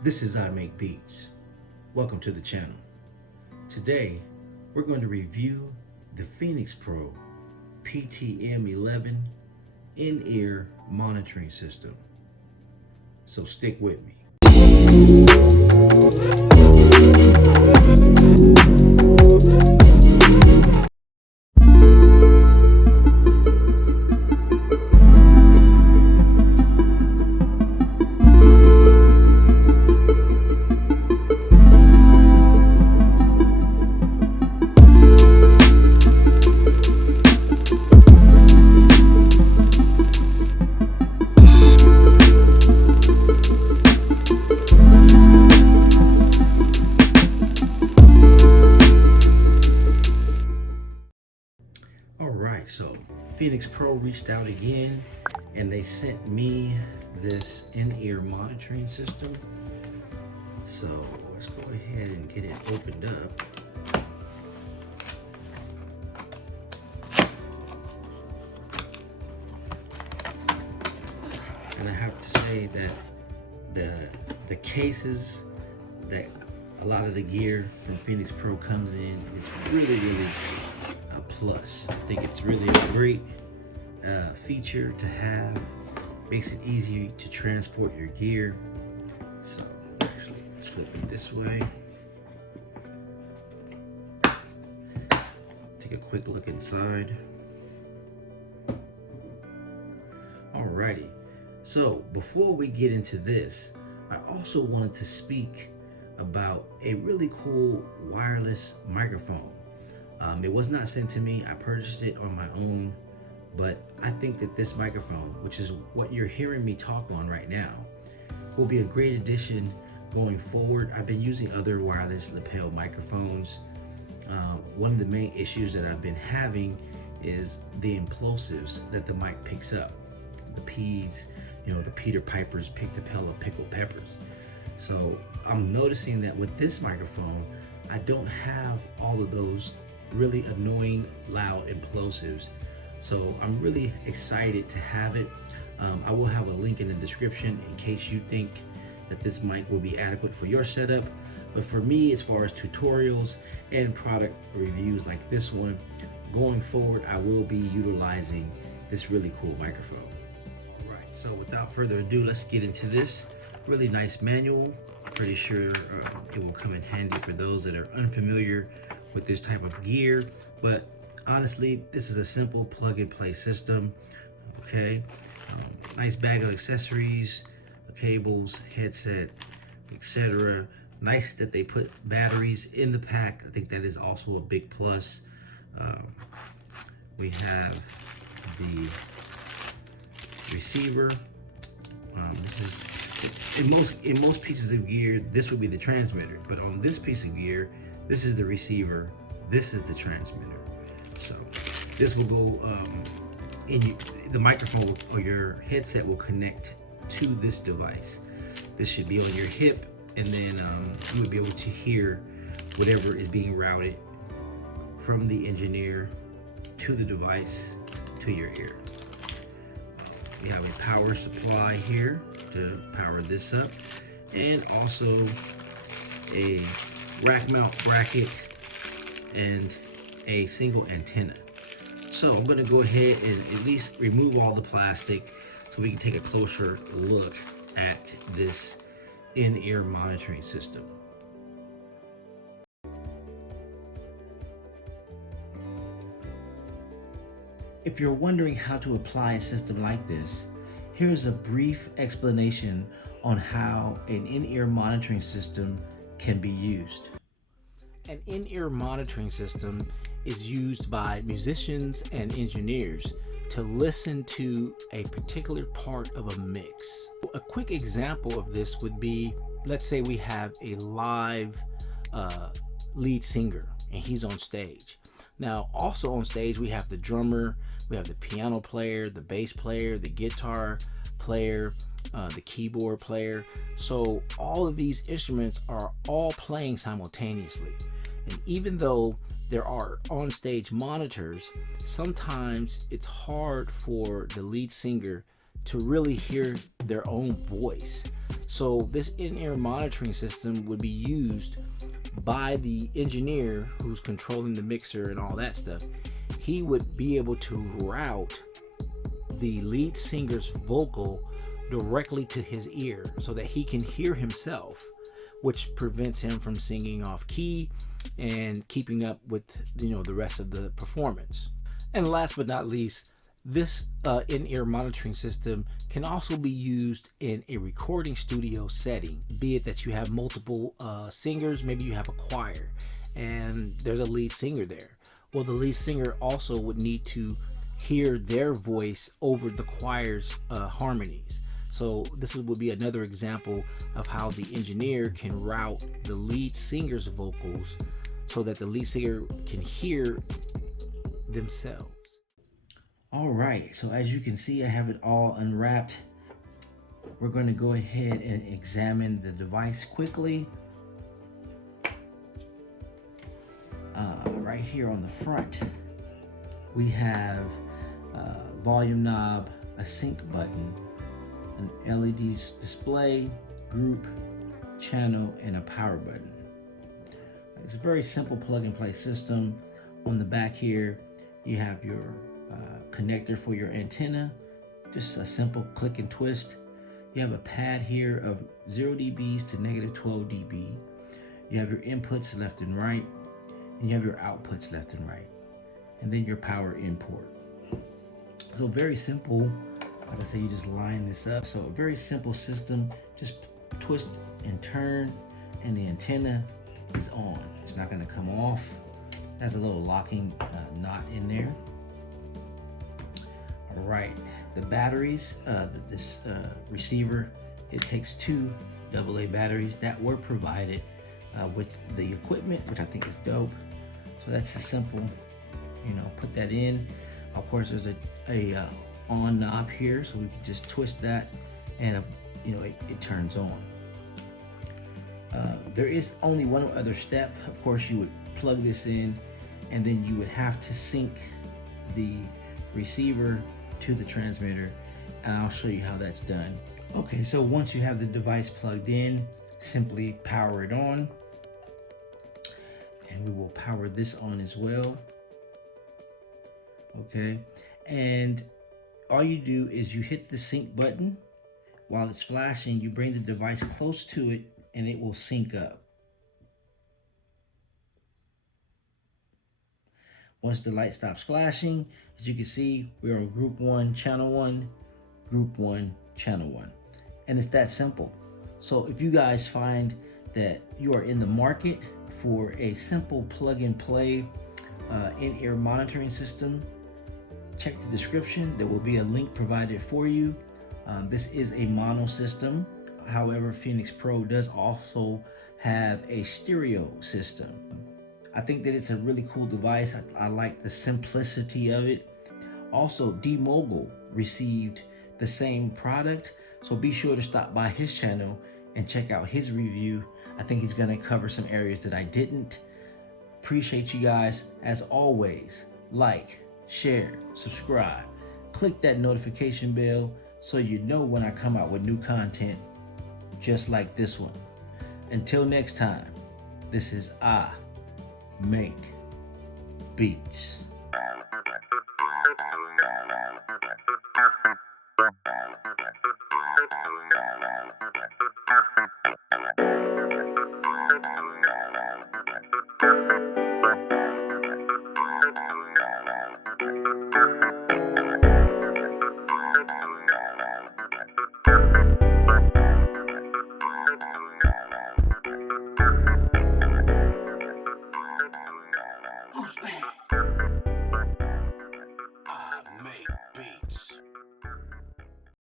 This is I Make Beats. Welcome to the channel. Today, we're going to review the Phenyx Pro PTM-11 in-ear monitoring system. So stick with me. Alright, so Phenyx Pro reached out again and they sent me this in-ear monitoring system. So let's go ahead and get it opened up. And I have to say that the cases that a lot of the gear from Phenyx Pro comes in is really a plus. I think it's really a great feature to have. Makes it easy to transport your gear. So actually, let's flip it this way. Take a quick look inside. Alrighty. So before we get into this, I also wanted to speak about a really cool wireless microphone. It was not sent to me. I purchased it on my own, but I think that this microphone, which is what you're hearing me talk on right now, will be a great addition going forward. I've been using other wireless lapel microphones. One of the main issues that I've been having is the implosives that the mic picks up. The P's, the Peter Pipers, pick the pello, pickled peppers. So I'm noticing that with this microphone, I don't have all of those really annoying loud implosives. So I'm really excited to have it. I will have a link in the description in case you think that this mic will be adequate for your setup. But for me, as far as tutorials and product reviews like this one, going forward, I will be utilizing this really cool microphone. All right, so without further ado, let's get into this. Really nice manual. Pretty sure it will come in handy for those that are unfamiliar with this type of gear, but honestly, this is a simple plug and play system. Okay, nice bag of accessories, cables, headset, etc. Nice that they put batteries in the pack. I think that is also a big plus. We have the receiver. This is in most pieces of gear, this would be the transmitter, but on this piece of gear, this is the receiver, this is the transmitter. So this will go the microphone or your headset will connect to this device. This should be on your hip, and then you would be able to hear whatever is being routed from the engineer to the device to your ear. We have a power supply here to power this up, and also a rack mount bracket and a single antenna. So I'm going to go ahead and at least remove all the plastic so we can take a closer look at this in-ear monitoring system. If you're wondering how to apply a system like this, here's a brief explanation on how an in-ear monitoring system can be used. An in-ear monitoring system is used by musicians and engineers to listen to a particular part of a mix. A quick example of this would be, let's say we have a live lead singer and he's on stage. Now also on stage we have the drummer, we have the piano player, the bass player, the guitar player, the keyboard player. So all of these instruments are all playing simultaneously. And even though there are on-stage monitors, sometimes it's hard for the lead singer to really hear their own voice. So this in-ear monitoring system would be used by the engineer who's controlling the mixer and all that stuff. He would be able to route the lead singer's vocal directly to his ear so that he can hear himself, which prevents him from singing off key and keeping up with, you know, the rest of the performance. And last but not least, this in-ear monitoring system can also be used in a recording studio setting, be it that you have multiple singers, maybe you have a choir and there's a lead singer there. Well, the lead singer also would need to hear their voice over the choir's harmonies. So this would be another example of how the engineer can route the lead singer's vocals so that the lead singer can hear themselves. All right, so as you can see, I have it all unwrapped. We're going to go ahead and examine the device quickly. Right here on the front, we have a volume knob, a sync button, an LED display, group, channel, and a power button. It's a very simple plug-and-play system. On the back here, you have your connector for your antenna, just a simple click and twist. You have a pad here of 0 dBs to -12 dB. You have your inputs left and right, and you have your outputs left and right, and then your power import. So very simple. Like I say, you just line this up. So a very simple system, just twist and turn, and the antenna is on. It's not going to come off. It has a little locking knot in there. All right, the batteries, this receiver, it takes 2 AA batteries that were provided with the equipment, which I think is dope. So that's a simple, you know, put that in. Of course, there's a on knob here, so we can just twist that, and you know, it turns on. There is only one other step. Of course, you would plug this in, and then you would have to sync the receiver to the transmitter, and I'll show you how that's done. Okay, so once you have the device plugged in, simply power it on, and we will power this on as well. Okay, and all you do is you hit the sync button. While it's flashing, you bring the device close to it and it will sync up. Once the light stops flashing, as you can see, we're on group 1, channel 1, group 1, channel 1. And it's that simple. So if you guys find that you are in the market for a simple plug and play in-ear monitoring system, check the description. There will be a link provided for you. This is a mono system. However, Phenyx Pro does also have a stereo system. I think that it's a really cool device. I like the simplicity of it. Also, D-Mogul received the same product, so be sure to stop by his channel and check out his review. I think he's gonna cover some areas that I didn't. Appreciate you guys. As always, like, share, subscribe, click that notification bell so you know when I come out with new content just like this one. Until next time, this is I Make Beats. Who's bad?